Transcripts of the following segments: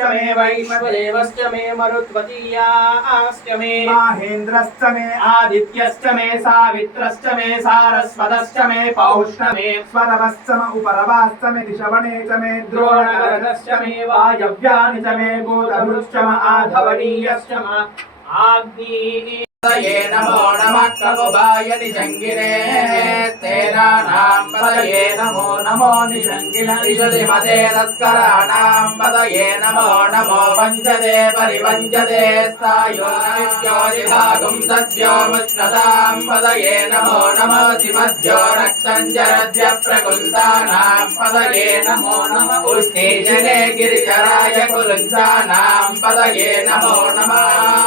मे वैश्वदेवश्च मे मरुत्वतीयाश्च मे माहेन्द्रश्च मे आदित्यश्च मे सावित्रश्च मे सारस्वतश्च मे पौष्ण मे स्वरवश्च म उपरवाश्च मे दिशवणे च मे द्रोणगरश्च मे वायव्यानि च मे भूतभृश्च म आधवनीयश्च म आग्नि पदये नमो नमः ककुभाय निषङ्गिने तेनानां पदये नमो नमो निषङ्गिन विशतिमते तस्कराणां पदये नमो नमो पञ्चदे परिपञ्चदे स्थायो विद्योदिभागुं सद्यो मुष्णतां पदये नमो नमो सिमध्यो रक्तं जरद्य प्रकुन्तानां पदये नमो नम उष्णीजने गिरिचराय कुलुञ्चानां पदये नमो नमः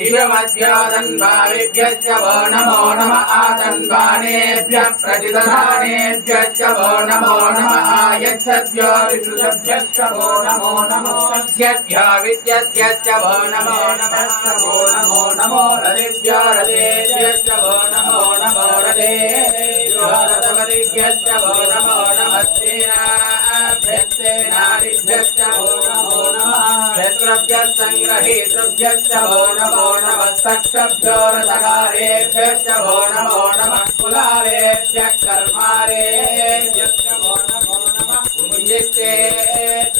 ईशमध्यादन्वाविभ्यश्च वो नमो नम आतन्वानेभ्यः प्रतिदधानेभ्यश्च वो नमो नम आयच्छद्भ्यो विश्रुतभ्यश्च वो नमो नमो यद्भ्यो विद्यद्भ्यश्च वो नमो नमश्च वो नमो नमो रदिभ्यो रदेभ्यश्च वो नमो नमो रदेभ्यो रदपदिभ्यश्च वो नमो नमस्तेनाभ्यस्तेनादिभ्यश्च वो नमो नमः शत्रुभ्यः सङ्ग्रहेतृभ्यश्च वो नमो नमः सक्षभ्यो रथकारेभ्यश्च वो नमो नमः कुलालेभ्यः कर्मारेभ्यश्च वो नमो नमः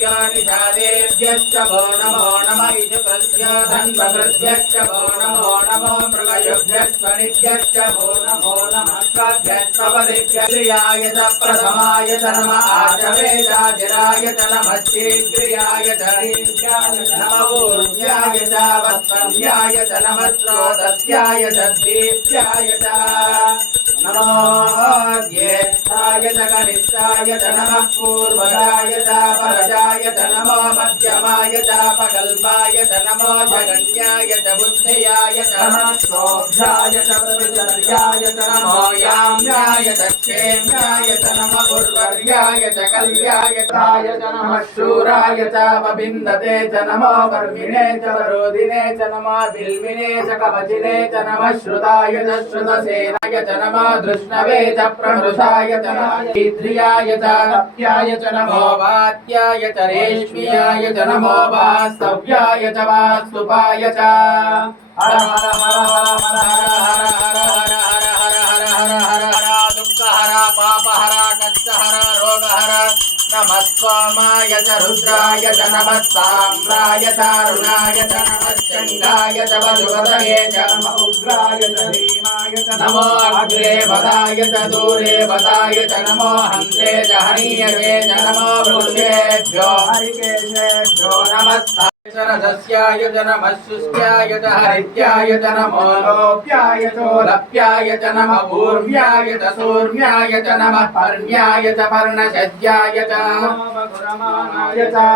्यादेभ्यश्च वो नमो नम इति प्रत्याधन्वभृद्भ्यश्च वो नमो नमो मृगयुभ्यस्वनिभ्यश्च वो नमो नमस्वभ्यस्वपदिभ्यश्रियायत प्रथमायत नम आचवेदाजिरायत नमश्चेन्द्रियायत नमवूर्व्यायत वत्संव्यायत नमस्रोतस्यायत दीप्यायत च नमः ऊर्ध्याय च वत्सल्याय च नमः स्रोतस्याय च दीप्याय च नमो ज्येष्ठाय च कनिष्ठाय च नमः पूर्वजाय च परजाय च नमो मध्यमाय च पकल्पाय च नमो जगन्याय च बुद्धियाय च नमः शोभ्याय च प्रविचर्याय च नमो याम्याय च क्षेम्याय च नमः उर्वर्याय च कल्याय चाय च नमः शूराय च वबिन्दते च नमो कर्मिणे च वरोधिने च नमः बिल्विने च कवचिने च नमः श्रुताय च श्रुतसेनाय च नमः धृष्णवे च प्रमृषाय च नमः ईद्रियाय च कप्याय च नमो वात्याय च रेश्म्याय च नमो वास्तव्याय च वास्तुपाय च हर हर हर हर हर हर हर हर हर हर हर हर हर दुःखहर पापहर कष्टहर रोगहर नमः स्वामाय च रुद्राय च नमः साम्राय च अरुणाय च नमः चण्डाय च वसुपतये च नमः उग्राय च भीमाय च नमो अग्रे वदाय च दूरे वदाय च नमो हन्ते च हनीयवे च नमो भृतेभ्यो हरिकेशेभ्यो नमस्ताय सस्याय नमस्ुष्याय हरित्याय नमोलोप्याय चोलप्याय च नमः पूर्व्याय च सूर्याय च नमः पर्ण्याय च पर्णशज्याय च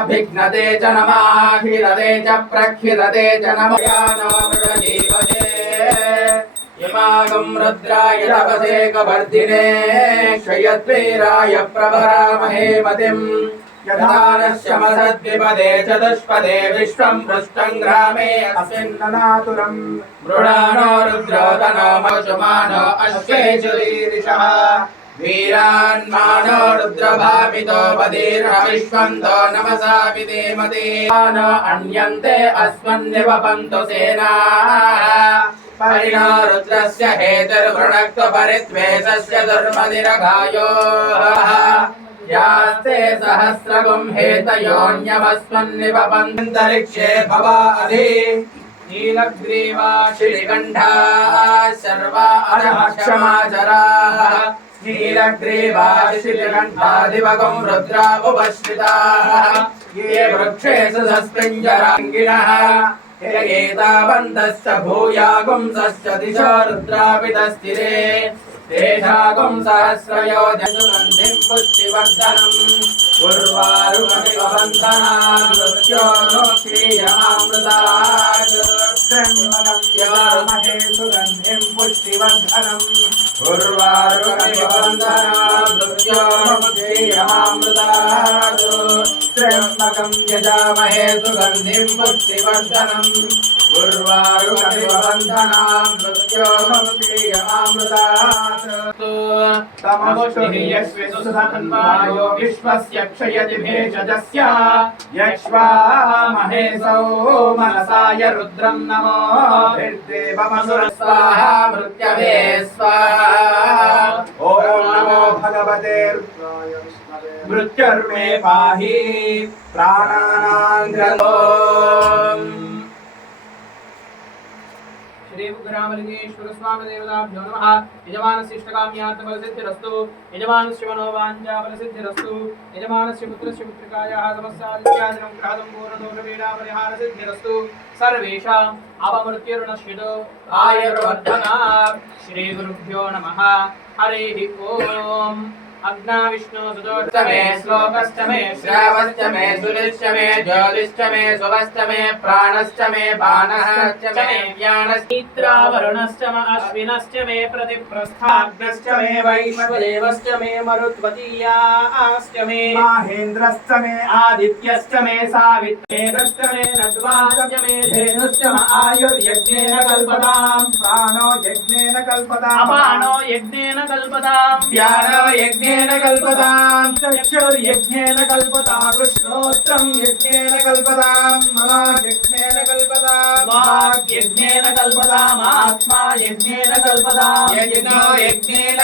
विघ्नते च नमाखिरते च प्रक्षिरते च नमयानमृतजीवये हिमागम् रुद्राय तपसे कवर्धिने क्षयद्वीराय प्रवरामहे मतिम् यथानश्यमसद्विपदे चतुष्पदे विश्वं पृष्ठं ग्रामे अस्मिन्ननातुरम् मृणानो रुद्रोदनो मशुमानो अश्वेषुरीरिषः वीरान्मानो रुद्रभामितो बधीर्हविष्वन्तो नमसा विधेमते न अन्यन्ते अस्मन्निवपन्तु सेनाः परिणो रुद्रस्य हेतुर्वृणक्त्वपरिद्वेषस्य दुर्मदिरघायोः यास्ते सहस्रगुं हेतयोऽन्यमस्मन्निवपन्तरिक्षे भवा अधि नीलग्रीवाशिलिगण्ठाः सर्वा अनक्षमाचराः नीलग्रीवाशिलिगण्ठादिवगं रुद्रावुपश्रिताः ये वृक्षेषु सस्पृञ्जराङ्गिणः एतावन्तश्च भूयागुंसश्च दिशा रुद्रापितस्थिरे తేజాగం సహస్రయో జనుగంధిం పుష్టివర్ధనం ఉర్వారుమతివందనామృత్యోక్రియమామృతాత్ బ్రహ్మగమ్యవామహే సుగంధిం పుష్టివర్ధనం ఉర్వారుమతివందనామృత్యోక్రియమామృతాత్ బ్రహ్మగం యజామహే సుగంధిం పుష్టివర్ధనం उर्वारुकमिवबन्धनाम् मृत्योमप्रियमामृतात् क्षयति भेषजस्य यक्ष्वामहेशौ मनसाय रुद्रम् नमो स्वाहा मृत्यवे स्वाहा। नमो भगवते मृत्युर्मे पाहि प्राणानाम् ॐ श्री उग्रामलिंगेश्वर स्वामी देवताभ्यो नमः यजमानस्य इष्टकाम्यार्थफलसिद्धिरस्तु यजमानस्य मनोवाञ्छाफलसिद्धिरस्तु यजमानस्य पुत्रस्य पुत्रिकायाः समस्यादित्यादिनं ग्रहदं पूर्णदोषपीडापरिहारसिद्धिरस्तु सर्वेषाम् अपमृत्युर्नश्यतु आयुर्वर्धना श्रीगुरुभ्यो नमः हरिः ओम् अग्ना विष्णु च मे श्लोकश्च मे श्रावश्च मे सुलिश्च मे ज्योतिश्च मे सुवश्च मे प्राणश्च मे बाणः च मे व्यानश्च चित्रावरुणश्च म अश्विनश्च मे प्रतिप्रस्थाग्नश्च मे वैश्वदेवश्च मे मरुत्वतीयाश्च मे माहेन्द्रश्च मे आदित्यश्च मे सावित्रेरश्च मे नड्वाश्च मे धेनुश्च म आयुर्यज्ञेन कल्पताम् प्राणो यज्ञेन कल्पताम् अपानो यज्ञेन कल्पताम् व्यानो यज्ञेन యజ్ఞేన కల్పతాం చక్షుర్యజ్ఞేన కల్పతాం శ్రోత్రం యజ్ఞేన కల్పతాం మన యజ్ఞేన కల్పతాం వాక్ యజ్ఞేన కల్పతాం ఆత్మా యజ్ఞేన కల్పతాం యజ్ఞో యజ్ఞేన